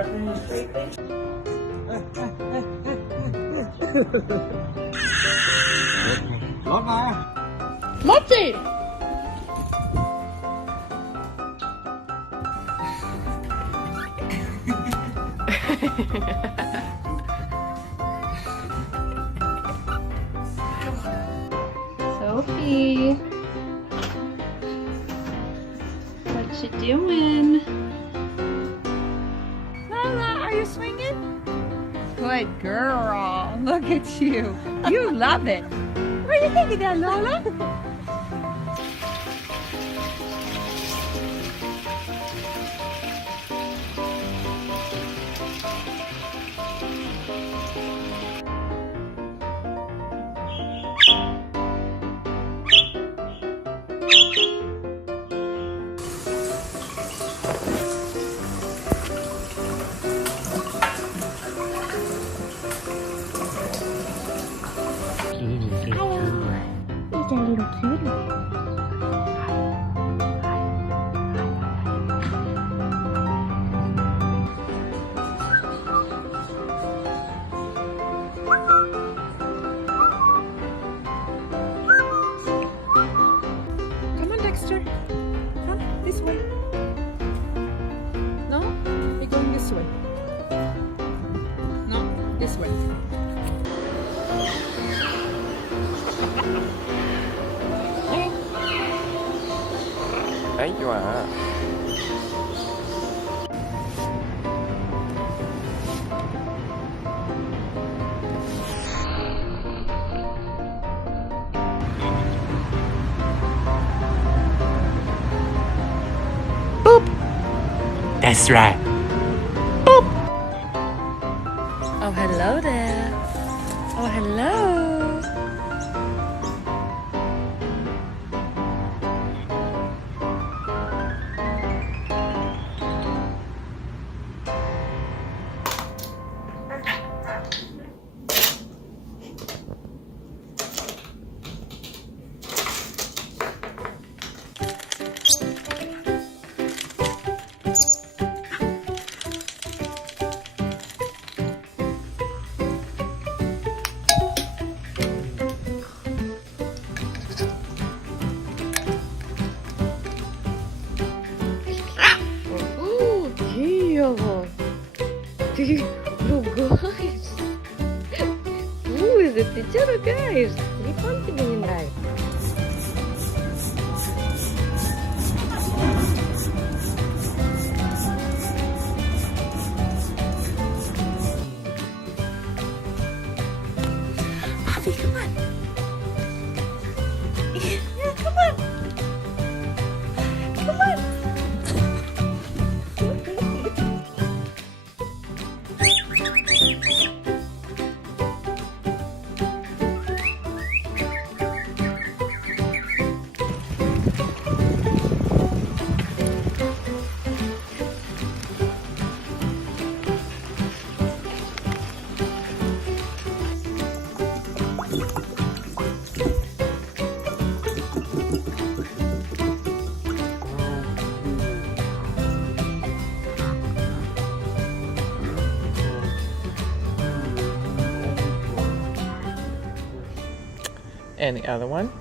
รถมา รถสิ Sophie, what you doing? Lola, are you swinging? Good girl. Look at you. You love it. What do you think of that, Lola? Come on, Dexter. Come this way. No, you're going this way. No, this way. Đấy 좋아. That's right. Oh, hello there. Oh, hello. 귀여워. Ну, guys. Ой, ты что ругаешь? Телефон тебе не нравится? Papi, come on. Yeah, come on. Come on. And the other one.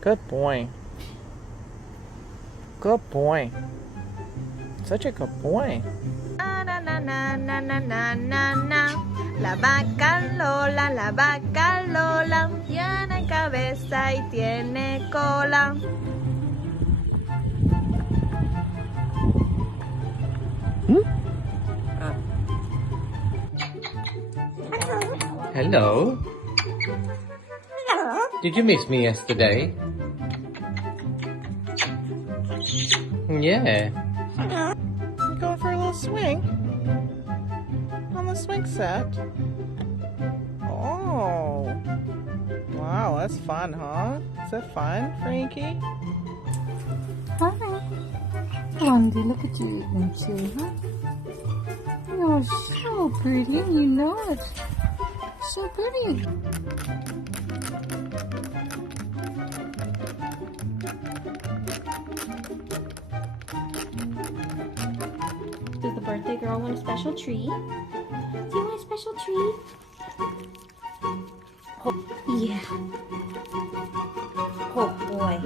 Good boy. Good boy. Such a good boy. Na na na na na na na na na. La vaca Lola tiene cabeza y tiene cola. Hello. Did you miss me yesterday? Yeah. You going for a little swing? On the swing set? Oh. Wow, that's fun, huh? Is that fun, Frankie? Hi. Blondie, look at you eating too, huh? You're so pretty, you know it. So pretty. Did the birthday boy girl want a special treat? Do you want a special treat? Oh, yeah. Oh boy.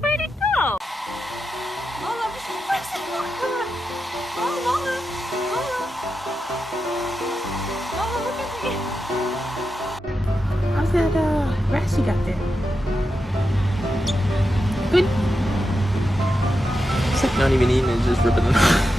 Where'd it go? Lola, where's it going? Oh, Lola. Lola, look at me. How's that grass you got there? Good. It's like not even eating it, just ripping it off.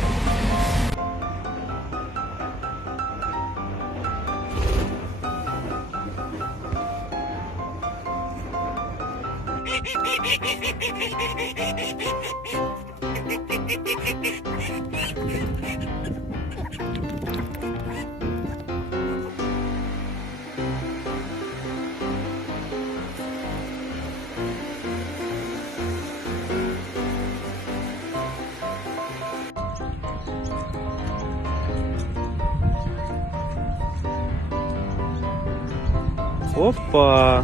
Опа!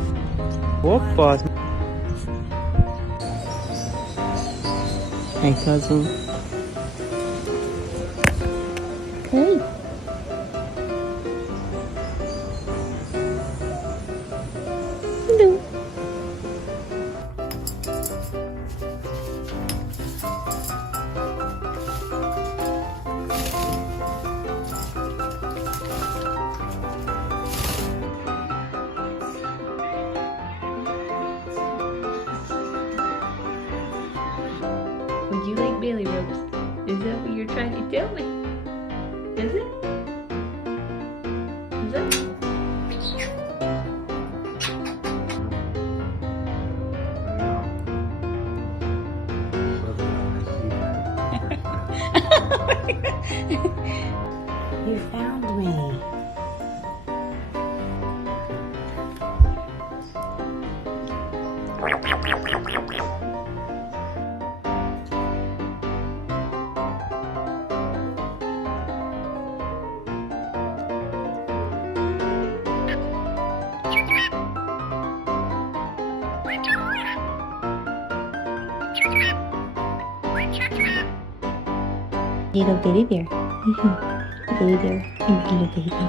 Опа! Hey, cousin. Hey. Hello. Would you like belly rubs? Is that what you're trying to tell me? Is it? Is it? You found me. Little baby bear. Baby bear. Little baby bear.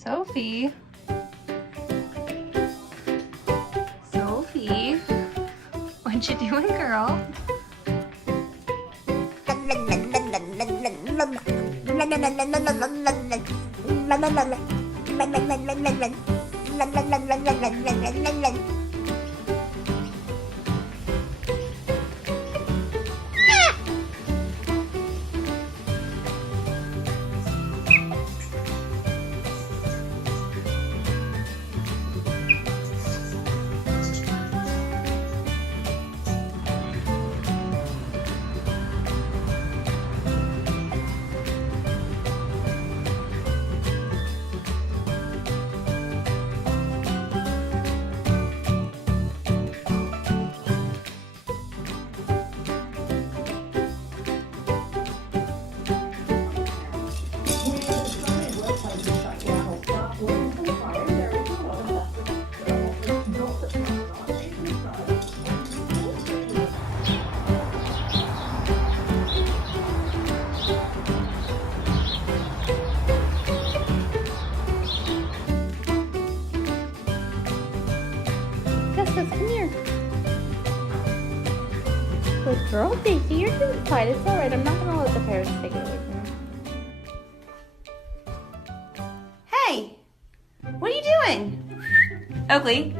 Sophie. Sophie. What you doing, girl? Girl, Daisy, you're doing fine. It's alright. I'm not gonna let the parrots take it away from you. Hey! What are you doing? Oakley.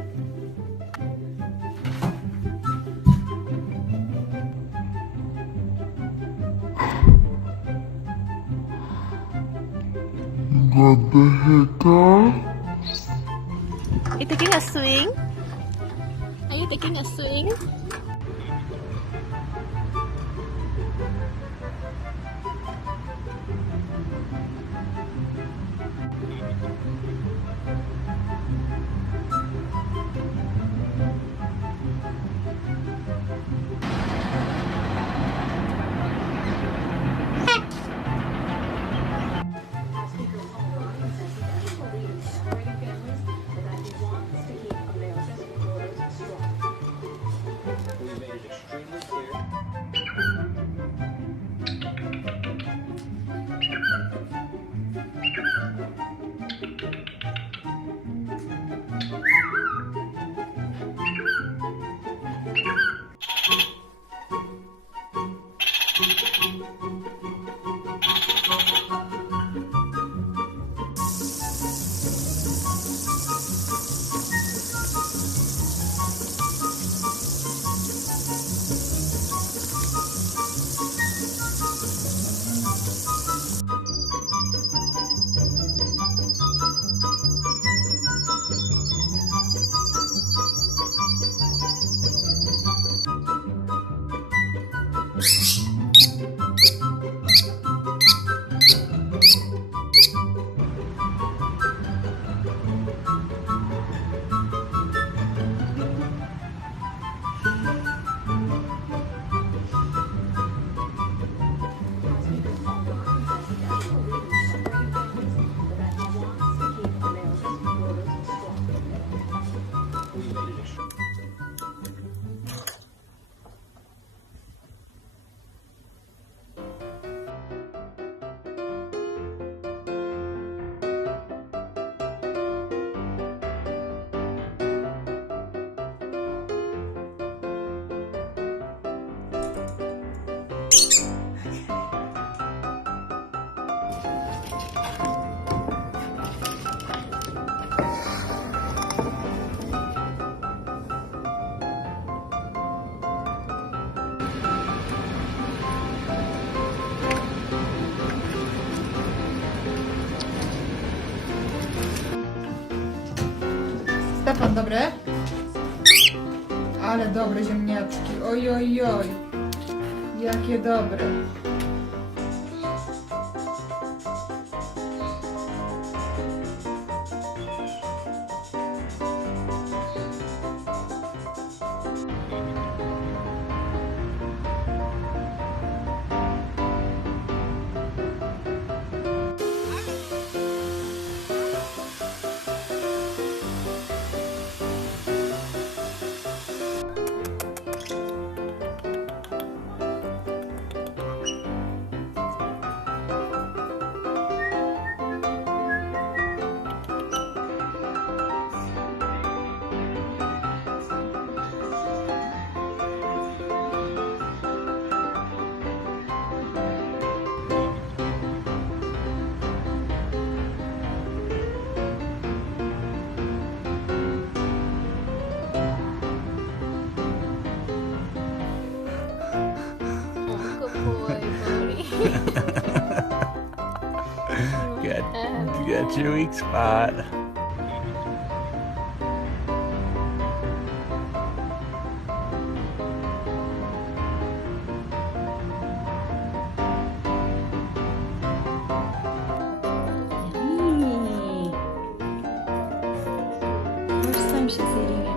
Got the hiccup? You taking a swing? Are you taking a swing? Stefan, dobre? Ale dobre ziemniaczki. Oj, oj, oj. Jakie dobre. You got your weak spot. First time she's eating